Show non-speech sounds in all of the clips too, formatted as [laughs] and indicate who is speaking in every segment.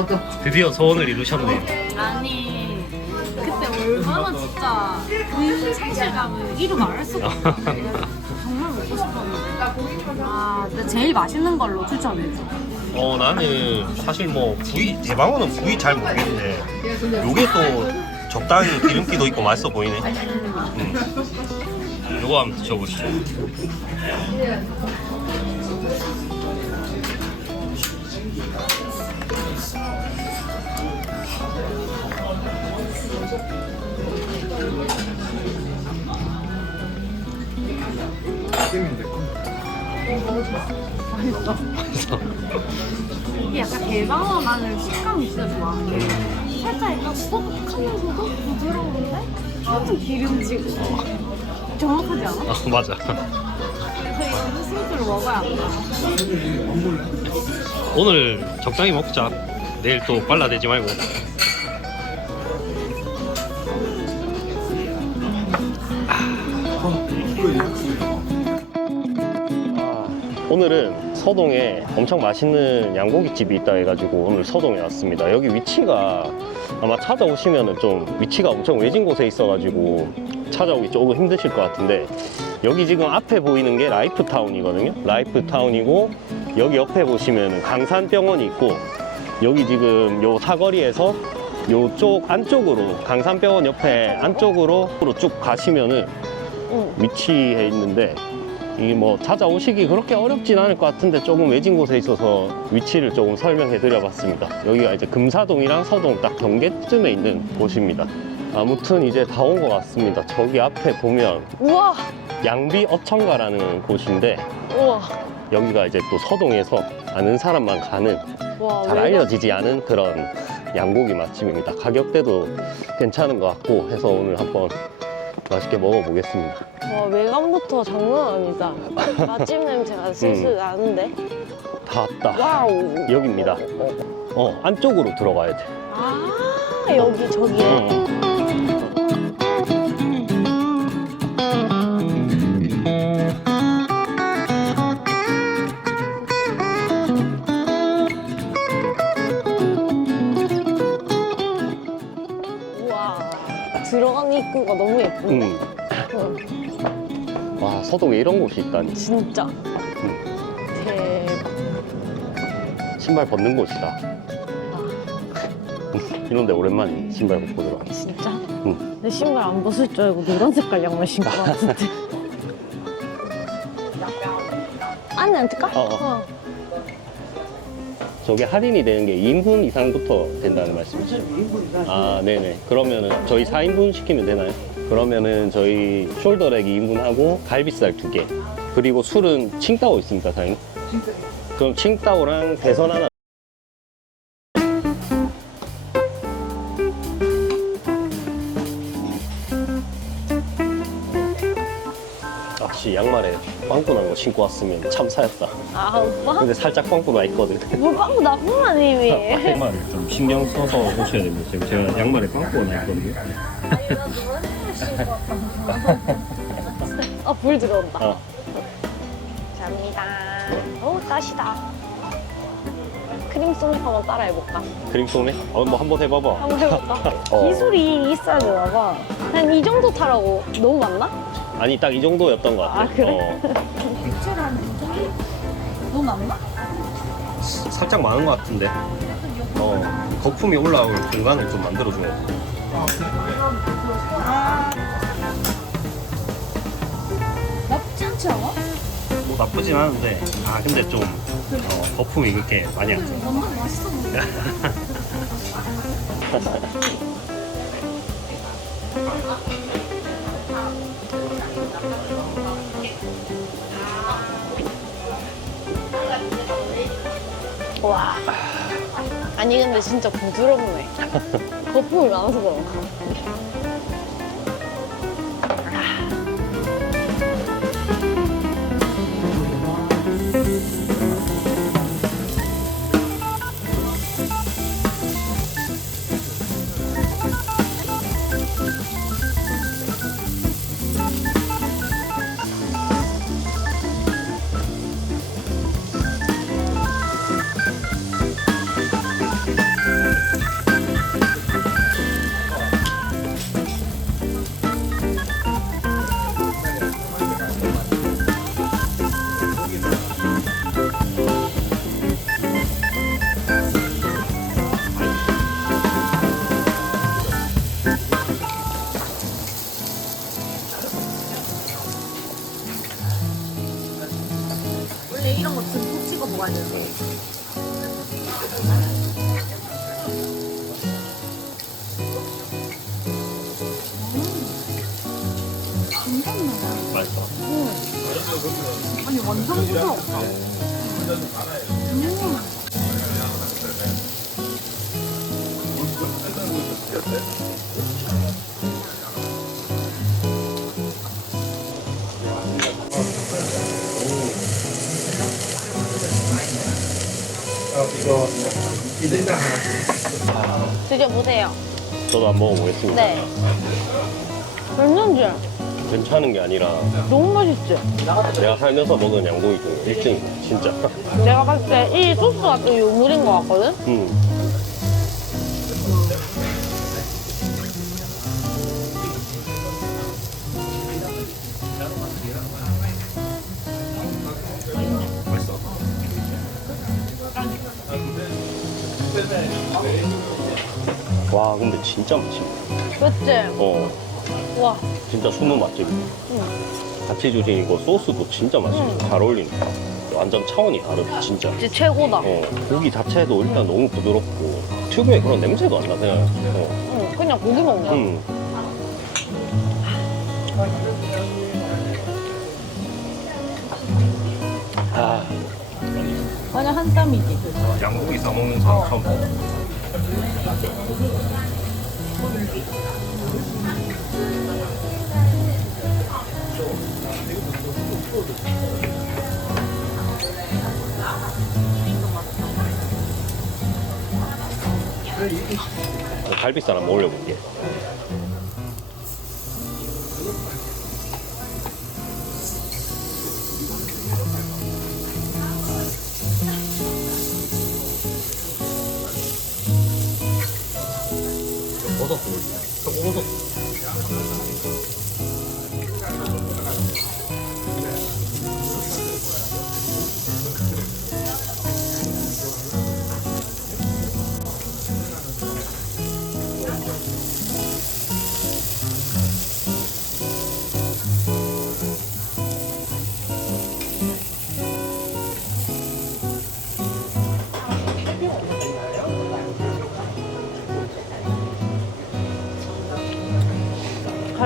Speaker 1: 맞다
Speaker 2: 드디어 소원을 이루셨네.
Speaker 3: 아니 그때 얼마나 진짜 그 상실감을 이루 말할 수가 없다. 정말 먹고 싶었는데. 아, 근데 제일 맛있는 걸로 추천해줘.
Speaker 2: 어 나는 사실 뭐 부위 대방어는 부위 잘 모르겠는데 요게 또 적당히 기름기도 있고 맛있어 보이네. 음. 요거 한번 드셔보시죠.
Speaker 3: 이게 약간 대방어 마늘 식감이 진짜 좋아. 살짝 약간 뻑뻑하면서도 부드러운데 엄청 기름지고. 정확하지 않아?
Speaker 2: 아 맞아.
Speaker 3: 그래서 이거는 스무스를 먹어야 한다.
Speaker 2: 오늘 적당히 먹자. 내일 또 빨라대지 말고. 오늘은 서동에 엄청 맛있는 양고기집이 있다 해가지고 오늘 서동에 왔습니다. 여기 위치가 아마 찾아오시면은 좀 위치가 엄청 외진 곳에 있어가지고 찾아오기 조금 힘드실 것 같은데 여기 지금 앞에 보이는 게 라이프타운이거든요. 라이프타운이고 여기 옆에 보시면은 강산병원이 있고 여기 지금 요 사거리에서 요쪽 안쪽으로 강산병원 옆에 안쪽으로 쭉 가시면은
Speaker 3: 응.
Speaker 2: 위치해 있는데 이 뭐 찾아오시기 그렇게 어렵진 않을 것 같은데 조금 외진 곳에 있어서 위치를 조금 설명해 드려 봤습니다 여기가 이제 금사동이랑 서동 딱 경계쯤에 있는 곳입니다 아무튼 이제 다 온 것 같습니다 저기 앞에 보면
Speaker 3: 우와!
Speaker 2: 양비 어천가라는 곳인데
Speaker 3: 우와!
Speaker 2: 여기가 이제 또 서동에서 아는 사람만 가는
Speaker 3: 와,
Speaker 2: 잘 알려지지 않은 그런 양고기 맛집입니다. 가격대도 괜찮은 것 같고 해서 오늘 한번 맛있게 먹어보겠습니다.
Speaker 4: 와 외관부터 장난 아니다. 맛집 냄새가 슬슬
Speaker 2: 음.
Speaker 4: 나는데.
Speaker 2: 다 왔다.
Speaker 4: 와우.
Speaker 2: 여기입니다. 어, 안쪽으로 들어가야 돼.
Speaker 4: 아 여기 저기.
Speaker 2: 어.
Speaker 4: 너무 예쁜데.
Speaker 2: 음.
Speaker 4: 응,
Speaker 2: 와, 서동에 이런 곳이 있다니.
Speaker 4: 진짜. 대박.
Speaker 2: 신발 벗는 곳이다. [laughs] 이런데 오랜만에 신발 벗고 들어.
Speaker 4: 진짜?
Speaker 2: 응.
Speaker 4: 내 신발 안 벗을 줄 알고 노란 색깔 양말 신고 [laughs] 왔는데. 안에 앉을까?
Speaker 2: 어, 어. 저게 할인이 되는 게 2인분 이상부터 된다는 말씀이시죠? 아, 네네. 그러면은 저희 4인분 시키면 되나요? 그러면은 저희 숄더렉 2인분 하고 갈비살 2개. 그리고 술은 칭따오 있습니까, 사장님? 그럼 칭따오랑 대선 하나. 역시 양말에 빵꾸 난 거 신고 왔으면 참 사였다.
Speaker 4: 아 오빠?
Speaker 2: 근데 살짝 빵꾸 나 있거든. [laughs]
Speaker 4: 뭐 빵꾸 나쁘만 이미.
Speaker 2: 양말을 좀 신경 써서 오셔야 됩니다. 지금 제가 양말에 빵꾸가 나 있거든요.
Speaker 4: 아 불 들어온다.
Speaker 2: 어.
Speaker 4: 감사합니다. 오 따시다. 크림 소맥 한번 따라해볼까?
Speaker 2: 그림 쏘네? 어, 뭐 한번 해봐봐.
Speaker 4: 한번 해볼까? [laughs]
Speaker 2: 어.
Speaker 4: 기술이 있어야 되나 봐. 한이 정도 타라고 너무 많나?
Speaker 2: 아니 딱 이 정도였던 것 같아.
Speaker 4: 아, 그래?
Speaker 2: 어,
Speaker 3: 너무 많나?
Speaker 2: 살짝 많은 것 같은데. 어, 거품이 올라올 공간을 좀 만들어준 것같 아.
Speaker 3: 나쁘지 않지 않아?
Speaker 2: 뭐 나쁘진 않은데, 아 근데 좀 어, 거품이 그렇게 많이 안 돼.
Speaker 3: 완전 맛있어 보여. [laughs]
Speaker 4: 와. 아니 근데 진짜 부드럽네. 거품이 많아서 그런가?
Speaker 3: 음, 맛있어. 응. 음. 아니 완전 부드럽다. 네. 음.
Speaker 4: 드셔보세요.
Speaker 2: 저도 한번 먹어보겠습니다.
Speaker 4: 네. 괜찮지?
Speaker 2: 괜찮은 게 아니라
Speaker 4: 너무 맛있지?
Speaker 2: 내가 살면서 먹은 양고기 중에 1등이다 진짜.
Speaker 4: 내가 봤을 때 이 소스가 좀 요물인 것 같거든?
Speaker 2: 음. 와 근데 진짜 맛있네.
Speaker 4: 그치?
Speaker 2: 어
Speaker 4: 와,
Speaker 2: 진짜 숨은 맛집. 같이 주신 이거 소스도 진짜 맛있어. 잘 어울리네. 완전 차원이 다르다 진짜.
Speaker 4: 진짜 최고다.
Speaker 2: 어, 고기 자체도 일단 너무 부드럽고 특유의 그런 냄새도 안 나, 그냥. 어.
Speaker 4: 응, 그냥 고기 먹는 거야.
Speaker 2: 음. 아,
Speaker 3: 그냥 한 땀이지.
Speaker 2: 양고기 싸먹는 사람 처음 봐. 갈비살 한번 올려볼게. 뻗었어, 조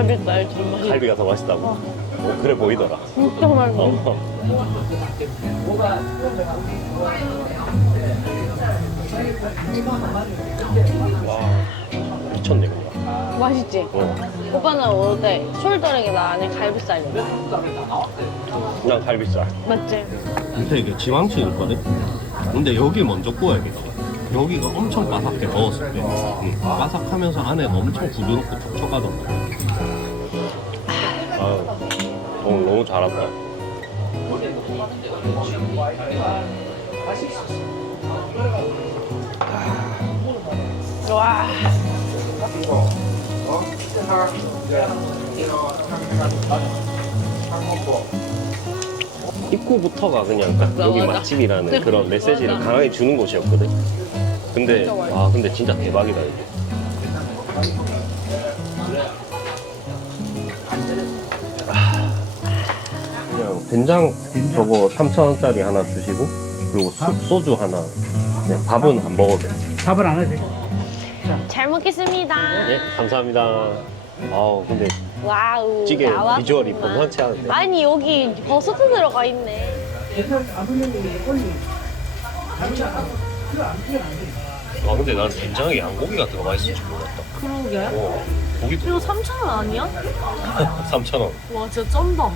Speaker 4: 갈비살 참 맛있어.
Speaker 2: 갈비가 더 맛있다고. 어, 그래 보이더라.
Speaker 4: 진짜 맛있어.
Speaker 2: 어. 와, 미쳤네, 그냥.
Speaker 4: 맛있지?
Speaker 2: 어.
Speaker 4: 오빠는 어때? 숄더링이나 아니면 갈비살이야?
Speaker 2: 그냥 갈비살.
Speaker 4: 맞지?
Speaker 2: 근데 이게 지방층 있거든? 근데 여기 먼저 구워야겠다. 여기가 엄청 바삭해, 먹었을 때. 응. 바삭하면서 안에가 엄청 부드럽고 촉촉하던 거야. 아유, 오늘 너무 잘한다.
Speaker 4: 와,
Speaker 2: 입구부터가 그냥 딱
Speaker 4: 맞아,
Speaker 2: 여기
Speaker 4: 맞아.
Speaker 2: 맛집이라는 [laughs] 그런 메시지를 강하게 주는 곳이었거든. 근데
Speaker 4: 진짜 맛있어.
Speaker 2: 아 근데 진짜 대박이다 이게. 아, 그냥 된장 저거 3,000원짜리 하나 주시고 그리고 수- 소주 하나. 네, 밥은 안 먹어도 돼.
Speaker 1: 답을 안 하지.
Speaker 4: 잘 먹겠습니다.
Speaker 2: 네, 감사합니다. 아우 근데
Speaker 4: 와우.
Speaker 2: 찌개
Speaker 4: 나왔구만.
Speaker 2: 비주얼이 범상치 않은데.
Speaker 4: 아니 여기 버섯도 들어가 있네.
Speaker 2: 아 근데 난 된장에 양고기 같은 거 맛있을 줄 몰랐다.
Speaker 3: 그러게.
Speaker 2: 어, 고기도
Speaker 3: 이거 3,000원 아니야? [laughs]
Speaker 2: 3,000원.
Speaker 3: 와, 진짜 쩐다.
Speaker 2: 와.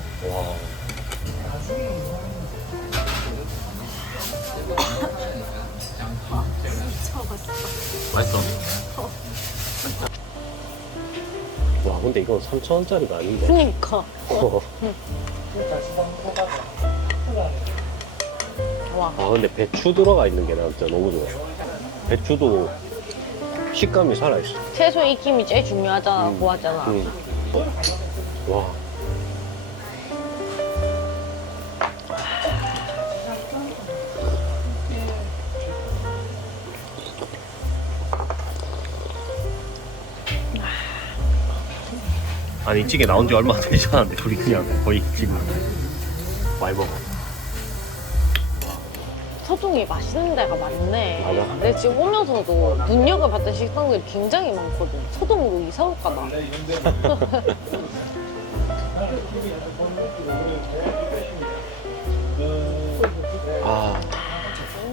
Speaker 2: [laughs] 맛있어. 와, 근데 이건 3,000원짜리가 아닌데.
Speaker 4: 그니까.
Speaker 2: 어.
Speaker 4: 와.
Speaker 2: 아, 근데 배추 들어가 있는 게 난 진짜 너무 좋아. 배추도 식감이 살아있어.
Speaker 4: 채소 익힘이 제일 중요하잖아.
Speaker 2: 음.
Speaker 4: 고하잖아.
Speaker 2: 음. 와. 아니 이 찌개 나온 지 얼마 되지 않았는데 우리 그냥 거의 지금 많이 먹어
Speaker 4: 서동이 맛있는 데가 많네.
Speaker 2: 맞아.
Speaker 4: 근데 지금 오면서도 눈여겨봤던 식당들이 굉장히 많거든. 서동으로 이사 올까 봐. [laughs]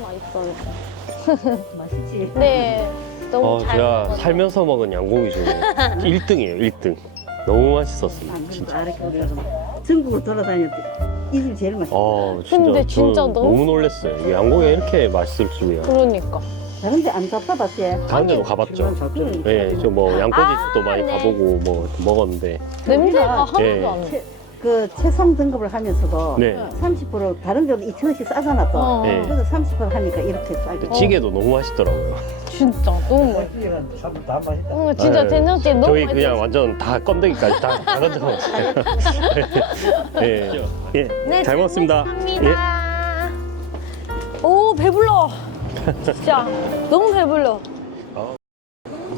Speaker 4: 맛있어요. [laughs]
Speaker 1: 맛있지?
Speaker 4: 네. 너무
Speaker 2: 어,
Speaker 4: 잘
Speaker 2: 제가
Speaker 4: 먹어요.
Speaker 2: 살면서 먹은 양고기 중에 1등이에요, 1등. 너무 맛있었습니다, 진짜.
Speaker 1: 아, 이렇게 우리가 좀 전국을 돌아다녔대. 이 집이 제일 맛있어.
Speaker 2: 어, 진짜,
Speaker 4: 근데 진짜
Speaker 2: 저는
Speaker 4: 너무-
Speaker 2: 너무 놀랐어요. 이게 양고기가 이렇게 맛있을 줄이야.
Speaker 4: 그러니까.
Speaker 1: 다른데 안 가봐봤지?
Speaker 2: 다른 데도 가봤죠.
Speaker 1: 응.
Speaker 2: 네, 저뭐 양꼬치집도
Speaker 4: 아,
Speaker 2: 많이
Speaker 4: 네.
Speaker 2: 가보고 뭐 먹었는데.
Speaker 4: 냄새가 하나도
Speaker 2: 예.
Speaker 4: 안 나.
Speaker 1: 그 최상 등급을 하면서도
Speaker 2: 네.
Speaker 1: 30% 다른 데도 2천 원씩 싸잖아 또.
Speaker 4: 어.
Speaker 2: 네.
Speaker 1: 그래서 30% 하니까 이렇게 싸게.
Speaker 2: 찌개도 너무 맛있더라고요.
Speaker 4: 진짜 너무 맛있어.
Speaker 1: 다 맛있다.
Speaker 4: 응, 진짜
Speaker 2: 네.
Speaker 4: 된장찌개 너무
Speaker 2: 저희
Speaker 4: 맛있어.
Speaker 2: 그냥 완전 다 건더기까지 다, 다 건져 먹었어요. 예. 예.
Speaker 4: 네,
Speaker 2: 잘 먹었습니다. 예.
Speaker 4: 감사합니다. 오 배불러. 진짜 너무 배불러.
Speaker 2: 어.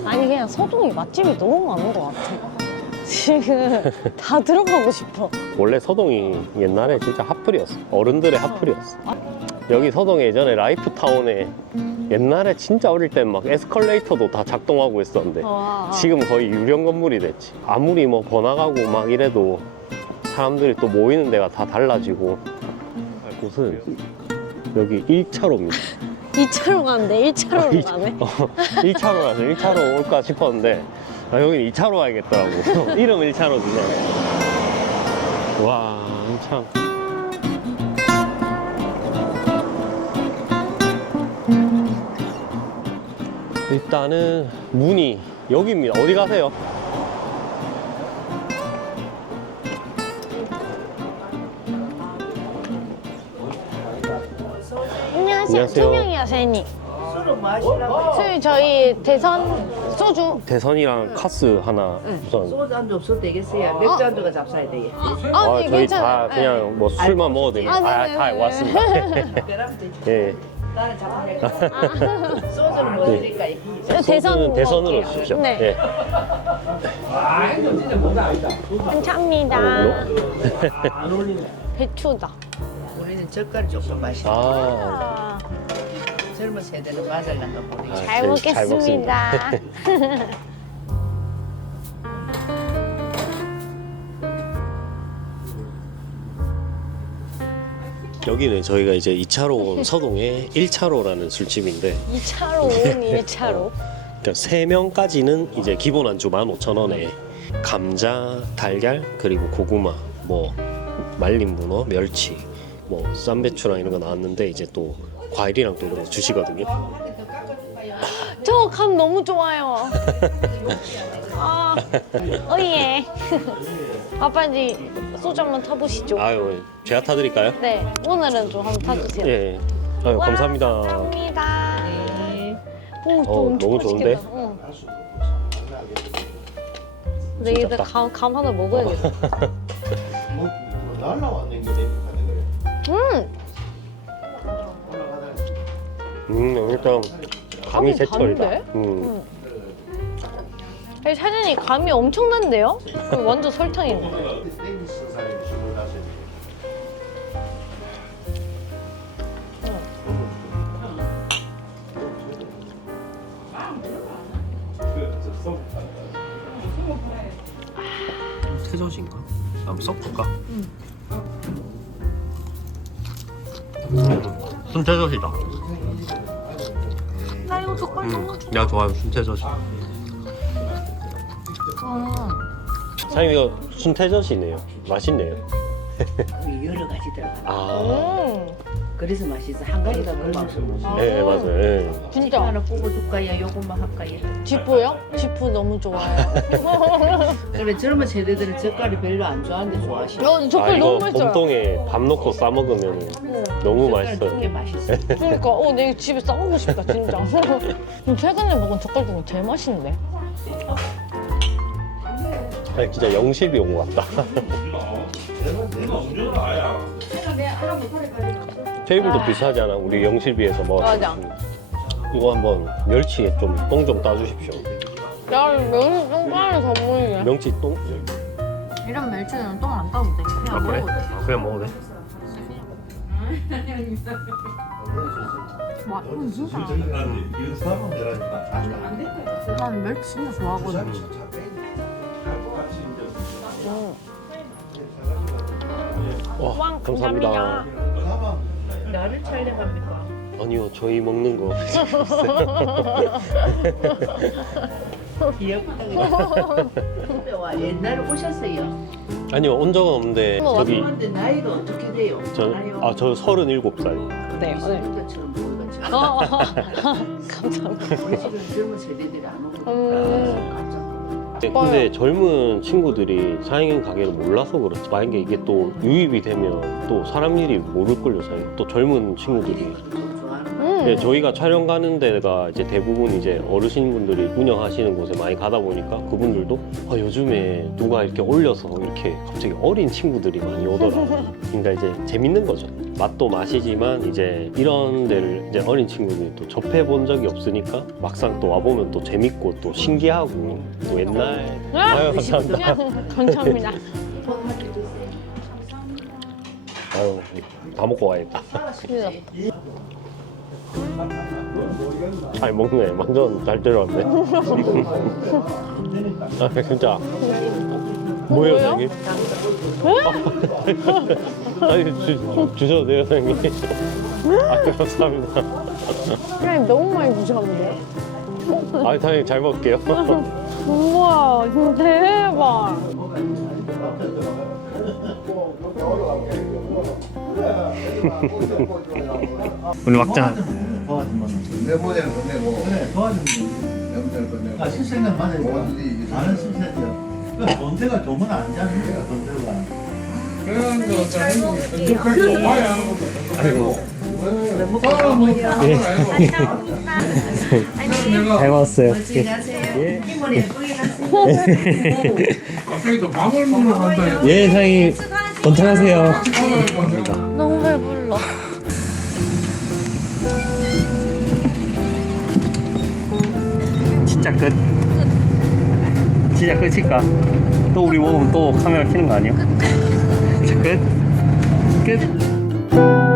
Speaker 4: 아니 그냥 서동이 맛집이 너무 많은 것 같아. 지금 다 들어가고 싶어.
Speaker 2: 원래 서동이 옛날에 진짜 핫플이었어. 어른들의 핫플이었어. 여기 서동에 예전에 라이프타운에 옛날에 진짜 어릴 땐 막 에스컬레이터도 다 작동하고 있었는데
Speaker 4: 와.
Speaker 2: 지금 거의 유령 건물이 됐지. 아무리 뭐 번화가고 막 이래도 사람들이 또 모이는 데가 다 달라지고 곳은 여기 1차로입니다.
Speaker 4: 2차로 [laughs] 가는데 1차로로 가네.
Speaker 2: 1차로라서 1차로 올까 싶었는데 아, 여긴 2차로 와야겠더라고. [laughs] 이름 1차로인데. 와, 참. 일단은 문이 여기입니다. 어디 가세요?
Speaker 4: 안녕하세요.
Speaker 2: 안녕하세요.
Speaker 4: 투명이야 세니.
Speaker 1: 술은 마시라고.
Speaker 4: 술 저희 대선 소주.
Speaker 2: 대선이랑 카스 하나 우선.
Speaker 1: 소주 안주 없어도 되겠어요. 맥주 안주가 잡사야 돼.
Speaker 2: 아,
Speaker 4: 아니
Speaker 2: 저희
Speaker 4: 괜찮아요.
Speaker 2: 다 그냥 뭐 술만 먹어도 되니까
Speaker 4: 아,
Speaker 2: 아,
Speaker 4: 네네네.
Speaker 2: 다 왔습니다. [laughs]
Speaker 1: 그러면 되지.
Speaker 2: 예.
Speaker 1: 나는 잡아낼까? [laughs] 소주는 뭐 드릴까?
Speaker 4: 네. 대선
Speaker 2: 소주는 대선으로
Speaker 4: 먹을게요.
Speaker 2: 주십시오.
Speaker 4: 네.
Speaker 2: 예.
Speaker 4: 감사합니다. [laughs] 배추다.
Speaker 1: 우리는 젓갈 조금 마시고
Speaker 2: 아,
Speaker 4: 아,
Speaker 1: 젊은 세대는 맞을란가 보네.
Speaker 2: 아,
Speaker 4: 잘
Speaker 2: 제일 잘
Speaker 4: 먹겠습니다. [laughs]
Speaker 2: 여기는 저희가 이제 2차로 온 서동의 1차로라는 술집인데
Speaker 4: 2차로 온 1차로.
Speaker 2: 그러니까 3명까지는 이제 기본 안주 15,000원에 감자, 달걀, 그리고 고구마, 뭐 말린 문어, 멸치, 뭐 쌈배추랑 이런 거 나왔는데 이제 또 과일이랑 또 이런 거 주시거든요.
Speaker 4: 저 감 너무 좋아요. [laughs] 아, 어예. 아빠 이제 소주 한번 타보시죠.
Speaker 2: 아유, 제가 타드릴까요?
Speaker 4: 네, 오늘은 좀 한번 타주세요.
Speaker 2: 예. 아유,
Speaker 4: 와,
Speaker 2: 감사합니다.
Speaker 4: 감사합니다. 오, 저
Speaker 2: 어,
Speaker 4: 엄청
Speaker 2: 너무 좋은데?
Speaker 4: 맛있겠다. 응. 근데 이제
Speaker 2: 딱.
Speaker 4: 감, 감 하나 먹어야겠다. [laughs]
Speaker 5: 뭐 날라왔는 게 내가 가는 거예요.
Speaker 4: 음,
Speaker 2: 음, 일단 감이
Speaker 4: 감이
Speaker 2: 제철이다.
Speaker 4: 다른데?
Speaker 2: 음.
Speaker 4: 아니, 사장님 감이 엄청난데요? 그 완전 설탕인데.
Speaker 5: 땡기스 사람이 술을 마셔야
Speaker 2: 태젓인가? 한번 섞을까? 순태젓이다. 음, 내가 좋아하는 순태젓이. 사장님 이거 순태젓이네요. 맛있네요.
Speaker 1: 여러 가지 들어가.
Speaker 2: 아,
Speaker 4: 음,
Speaker 1: 그래서 맛있어. 한 가지가 너무 없어.
Speaker 2: 네 맞아요. 예.
Speaker 4: 진짜.
Speaker 1: 하나 뽑아줄까요? 요것만 할까요?
Speaker 4: 지푸요? 지푸 너무 좋아요. [laughs]
Speaker 1: 그래 젊은 세대들은 젓갈이 별로 안 좋아하는데 좋아하시네.
Speaker 4: 어,
Speaker 2: 아
Speaker 4: 족발
Speaker 2: 이거
Speaker 4: 너무 맛있어요.
Speaker 2: 봄동에 밥 넣고 싸 먹으면
Speaker 4: 응.
Speaker 2: 너무
Speaker 1: 젓갈
Speaker 2: 맛있어요.
Speaker 1: 맛있어. [laughs]
Speaker 4: 그러니까 어, 내 집에 싸우고 싶다 진짜. [laughs] 최근에 먹은 젓갈 중에 제일 맛있는데.
Speaker 2: 아니, 진짜 영실이 온 것 같다. 테이블도 비싸지 않아? 우리 영실비에서 뭐.
Speaker 4: 맞아.
Speaker 2: 이거 한번 멸치에 좀 똥 좀 따주십시오.
Speaker 4: 야, 면이 똥파는 선물이야.
Speaker 2: 멸치 똥?
Speaker 3: 이런 멸치는 똥안 따도 돼. 그냥
Speaker 2: 아, 그래?
Speaker 3: 먹어도 돼.
Speaker 2: 아, 그냥 먹어도 돼?
Speaker 3: 와, 이건 진짜.
Speaker 5: 연습하면 되라니까.
Speaker 3: 난 멸치 진짜 좋아하거든.
Speaker 2: 와,
Speaker 4: 왕,
Speaker 2: 감사합니다.
Speaker 4: 감사합니다.
Speaker 1: 나를 촬영합니까?
Speaker 2: 아니요, 저희 먹는 거.
Speaker 1: 귀엽다. 와 [laughs] 옛날에 오셨어요.
Speaker 2: 아니요, 온 적은 없는데
Speaker 4: 어머,
Speaker 2: 저기
Speaker 1: 그런데 나이가 어떻게 돼요?
Speaker 2: 저, 아, 저 37살.
Speaker 4: 네, 오늘.
Speaker 1: 것처럼 보이가
Speaker 4: 어, [laughs] 감사합니다.
Speaker 1: 우리 집은 젊은 세대들이 안 오거든요.
Speaker 4: 음.
Speaker 2: 네, 근데 젊은 친구들이 사행인 가게를 몰라서 그렇지. 만약에 이게 또 유입이 되면 또 사람 일이 모를걸요, 사실. 또 젊은 친구들이.
Speaker 4: 음.
Speaker 2: 네, 저희가 촬영 가는 데가 이제 대부분 이제 어르신분들이 운영하시는 곳에 많이 가다 보니까 그분들도 아, 요즘에 누가 이렇게 올려서 이렇게 갑자기 어린 친구들이 많이 오더라. [laughs] 그러니까 이제 재밌는 거죠. 맛도 맛이지만 이제 이런 데를 이제 어린 친구들이 또 접해 본 적이 없으니까 막상 또 와보면 또 재밌고 또 신기하고 또 옛날 아유 감사합니다. [laughs]
Speaker 4: 감사합니다.
Speaker 2: 아유 다 먹고 와야겠다. 잘 먹네. 완전 잘 들어왔네. 아 진짜. 뭐예요, 사장님? 아니 주, 주셔도 돼요, 사장님. 아 감사합니다.
Speaker 4: 그냥 너무 많이 주셨는데요?
Speaker 2: 아 사장님 잘 먹을게요.
Speaker 4: 우와, 진짜 대박.
Speaker 2: 오늘 막장.
Speaker 5: 내 모델
Speaker 6: 그래 도와주는
Speaker 5: 염tel 끝내고
Speaker 6: 아 실생각 맞아요
Speaker 5: 뭐든지
Speaker 6: 나는 실생이요 그러니까 돈대가 좋으면 안 자니까 돈대가
Speaker 2: 아이고. 잘 먹었어요. 예. [laughs]
Speaker 7: 갑자기 또 밥을 먹으러 간다.
Speaker 2: 예, 사장님. 건강하세요.
Speaker 4: 너무 배불러. [laughs]
Speaker 2: 진짜 끝. 진짜 끝일까? 또 우리 먹으면 또 카메라 켜는 거 아니야? 진짜 끝? 끝?